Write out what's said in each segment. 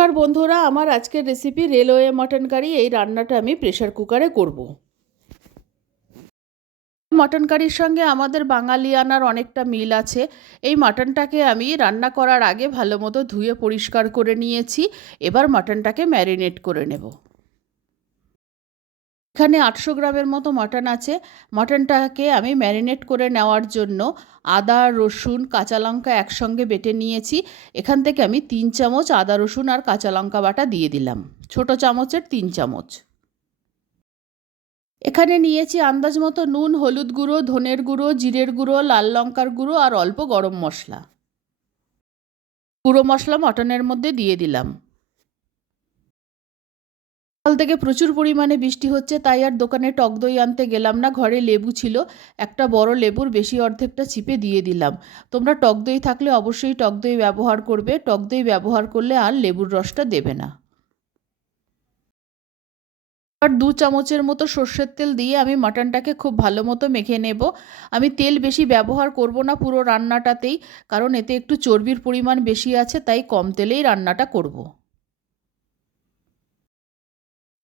নমস্কার বন্ধুরা, আমার আজকের রেসিপি রেলওয়ে মটন কারি। এই রান্নাটা আমি প্রেসার কুকারে করব। মটন কারির সঙ্গে আমাদের বাঙালিয়ানার অনেকটা মিল আছে। এই মটনটাকে আমি রান্না করার আগে ভালো মতো ধুয়ে পরিষ্কার করে নিয়েছি। এবার মটনটাকে ম্যারিনেট করে নেব। এখানে 800 গ্রামের মতো মটন আছে। মটনটাকে আমি ম্যারিনেট করে নেওয়ার জন্য আদা, রসুন, কাঁচা লঙ্কা একসঙ্গে বেটে নিয়েছি। এখান থেকে আমি 3 চামচ আদা, রসুন আর কাঁচা লঙ্কা বাটা দিয়ে দিলাম, ছোট চামচের 3 চামচ। এখানে নিয়েছি আন্দাজ মতো নুন, হলুদ গুঁড়ো, ধনের গুঁড়ো, জিরের গুঁড়ো, লাল লঙ্কার গুঁড়ো আর অল্প গরম মশলা। গুঁড়ো মশলা মটনের মধ্যে দিয়ে দিলাম। সকাল থেকে প্রচুর পরিমাণে বৃষ্টি হচ্ছে, তাই আর দোকানে টক দই আনতে গেলাম না। ঘরে লেবু ছিল, একটা বড় লেবুর বেশি অর্ধেকটা চিপে দিয়ে দিলাম। তোমরা টক দই থাকলে অবশ্যই টক দই ব্যবহার করবে। টক দই ব্যবহার করলে আর লেবুর রসটা দেবে না। আর 2 চামচের মতো সর্ষের তেল দিয়ে আমি মাটনটাকে খুব ভালো মতো মেখে নেব। আমি তেল বেশি ব্যবহার করব না পুরো রান্নাটাতেই, কারণ এতে একটু চর্বির পরিমাণ বেশি আছে, তাই কম তেলেই রান্নাটা করব।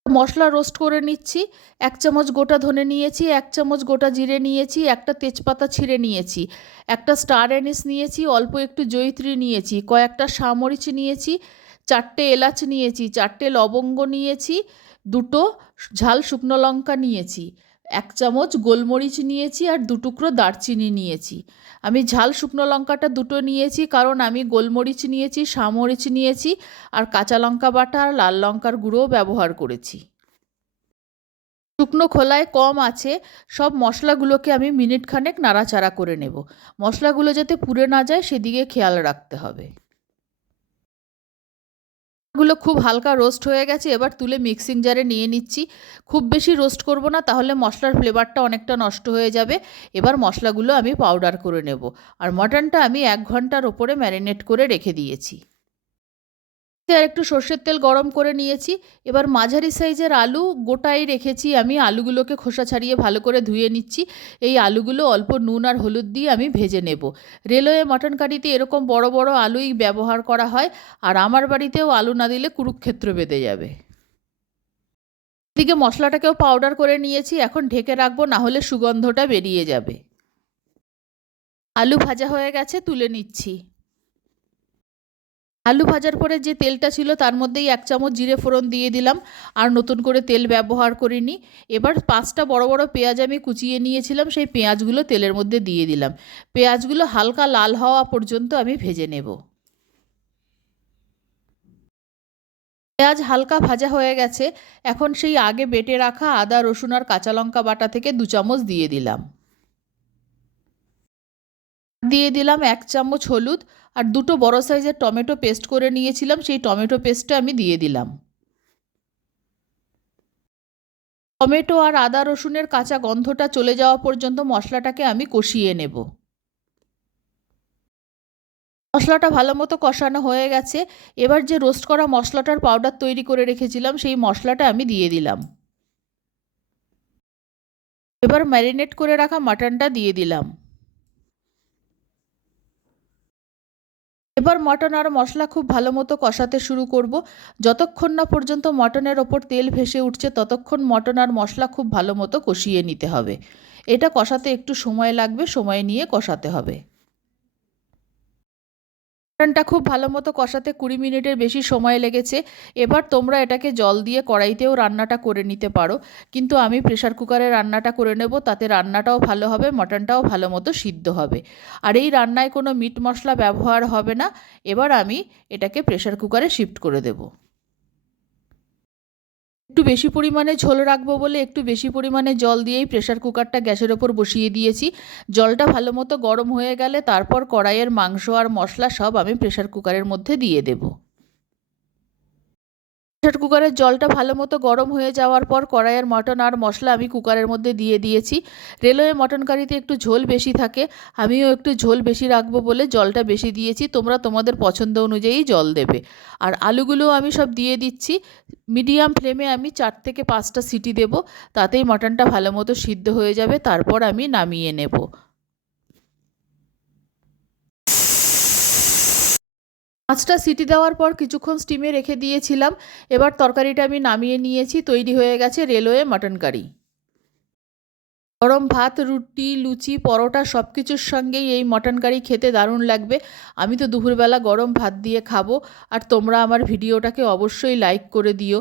মশলা রোস্ট করে নিচ্ছি। 1 চামচ গোটা ধনে নিয়েছি, 1 চামচ গোটা জিরে নিয়েছি, একটা তেজপাতা ছিঁড়ে নিয়েছি, একটা স্টার অ্যানিস নিয়েছি, অল্প একটু জয়িত্রী নিয়েছি, কয়েকটা শামরিচ নিয়েছি, 4টে এলাচ নিয়েছি, 4টে লবঙ্গ নিয়েছি, 2টো ঝাল শুকনো লঙ্কা নিয়েছি, 1 চামচ গোলমরিচ নিয়েছি আর 2 টুকরো দারচিনি নিয়েছি। আমি ঝাল শুকনো লঙ্কাটা 2টো নিয়েছি, কারণ আমি গোলমরিচ নিয়েছি, শামরিচ নিয়েছি আর কাঁচা লঙ্কা বাটা আর লাল লঙ্কার গুঁড়োও ব্যবহার করেছি। শুকনো খোলায় কম আছে সব মশলাগুলোকে আমি মিনিট খানেক নাড়াচাড়া করে নেব। মশলাগুলো যাতে পুড়ে না যায় সেদিকে খেয়াল রাখতে হবে। গুলো খুব হালকা রোস্ট হয়ে গেছে, এবার তুলে মিক্সিং জারে নিয়ে নিচ্ছি। খুব বেশি রোস্ট করব না, তাহলে মশলার ফ্লেভারটা অনেকটা নষ্ট হয়ে যাবে। এবার মশলাগুলো আমি পাউডার করে নেব। আর মটনটা আমি 1 ঘন্টার ওপরে ম্যারিনেট করে রেখে দিয়েছি। আর একটু সর্ষের তেল গরম করে নিয়েছি। এবার মাঝারি সাইজের আলু গোটাই রেখেছি, আমি আলুগুলোকে খোসা ছাড়িয়ে ভালো করে ধুয়ে নিচ্ছি। এই আলুগুলো অল্প নুন আর হলুদ দিয়ে আমি ভেজে নেব। রেলওয়ে মটন কারিতে এরকম বড় বড় আলুই ব্যবহার করা হয়, আর আমার বাড়িতেও আলু না দিলে কুরুক্ষেত্র বেঁধে যাবে। এদিকে মশলাটাকেও পাউডার করে নিয়েছি, এখন ঢেকে রাখবো, না হলে সুগন্ধটা বেরিয়ে যাবে। আলু ভাজা হয়ে গেছে, তুলে নিচ্ছি। আলু ভাজার পরে যে তেলটা ছিল তার মধ্যেই 1 চামচ জিরে ফোড়ন দিয়ে দিলাম, আর নতুন করে তেল ব্যবহার করিনি। এবার 5টা বড় বড় পেঁয়াজ আমি কুচিয়ে নিয়েছিলাম, সেই পেঁয়াজগুলো তেলের মধ্যে দিয়ে দিলাম। পেঁয়াজগুলো হালকা লাল হওয়া পর্যন্ত আমি ভেজে নেব। পেঁয়াজ হালকা ভাজা হয়ে গেছে, এখন সেই আগে বেটে রাখা আদা, রসুন আর কাঁচা লঙ্কা বাটা থেকে 2 চামচ দিয়ে দিলাম। দিয়ে দিলাম 1 চামচ হলুদ, আর 2টো বড় সাইজের টমেটো পেস্ট করে নিয়েছিলাম, সেই টমেটো পেস্টটা আমি দিয়ে দিলাম। টমেটো আর আদা রসুনের কাঁচা গন্ধটা চলে যাওয়া পর্যন্ত মশলাটাকে আমি কষিয়ে নেব। মশলাটা ভালো মতো কষানো হয়ে গেছে। এবার যে রোস্ট করা মশলাটার পাউডার তৈরি করে রেখেছিলাম, সেই মশলাটা আমি দিয়ে দিলাম। এবার ম্যারিনেট করে রাখা মাটনটা দিয়ে দিলাম। এবার মটন আর মশলা খুব ভালো মতো কষাতে শুরু করব। যতক্ষণ না পর্যন্ত মটনের ওপর তেল ভেসে উঠছে, ততক্ষণ মটন আর মশলা খুব ভালো মতো কষিয়ে নিতে হবে। এটা কষাতে একটু সময় লাগবে, সময় নিয়ে কষাতে হবে। মটনটা খুব ভালো মতো কষাতে 20 মিনিটের বেশি সময় লেগেছে। এবার তোমরা এটাকে জল দিয়ে কড়াইতেও রান্নাটা করে নিতে পারো, কিন্তু আমি প্রেসার কুকারে রান্নাটা করে নেব, তাতে রান্নাটাও ভালো হবে, মটনটাও ভালো মতো সিদ্ধ হবে। আর এই রান্নায় কোনো মিট মশলা ব্যবহার হবে না। এবার আমি এটাকে প্রেসার কুকারে শিফট করে দেব। একটু বেশি পরিমাণে ঝোল রাখবো বলে একটু বেশি পরিমাণে জল দিয়েই প্রেসার কুকারটা গ্যাসের ওপর বসিয়ে দিয়েছি। জলটা ভালো মতো গরম হয়ে গেলে তারপর কড়াইয়ের মাংস আর মশলা সব আমি প্রেসার কুকারের মধ্যে দিয়ে দেব। প্রেসার কুকারের জলটা ভালো মতো গরম হয়ে যাওয়ার পর কড়াইয়ের মটন আর মশলা আমি কুকারের মধ্যে দিয়ে দিয়েছি। রেলওয়ে মটন কারিতে একটু ঝোল বেশি থাকে, আমিও একটু ঝোল বেশি রাখবো বলে জলটা বেশি দিয়েছি। তোমরা তোমাদের পছন্দ অনুযায়ী জল দেবে। আর আলুগুলো আমি সব দিয়ে দিচ্ছি। মিডিয়াম ফ্লেমে আমি 4 থেকে 5টা সিটি দেব, তাতেই মটনটা ভালো মতো সিদ্ধ হয়ে যাবে। তারপর আমি নামিয়ে নেব। পাঁচটা সিটি দেওয়ার পর কিছুক্ষণ স্টিমে রেখে দিয়েছিলাম। এবার তরকারিটা আমি নামিয়ে নিয়েছি। তৈরি হয়ে গেছে রেলওয়ে মাটন কারি। গরম ভাত, রুটি, লুচি, পরোটা সব কিছুর সঙ্গেই এই মটন কারি খেতে দারুণ লাগবে। আমি তো দুপুরবেলা গরম ভাত দিয়ে খাবো। আর তোমরা আমার ভিডিওটাকে অবশ্যই লাইক করে দিও।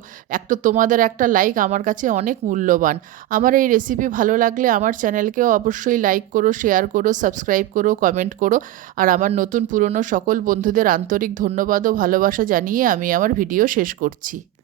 তোমাদের একটা লাইক আমার কাছে অনেক মূল্যবান। আমার এই রেসিপি ভালো লাগলে আমার চ্যানেলকেও অবশ্যই লাইক করো, শেয়ার করো, সাবস্ক্রাইব করো, কমেন্ট করো। আর আমার নতুন পুরনো সকল বন্ধুদের আন্তরিক ধন্যবাদ ও ভালোবাসা জানিয়ে আমি আমার ভিডিও শেষ করছি।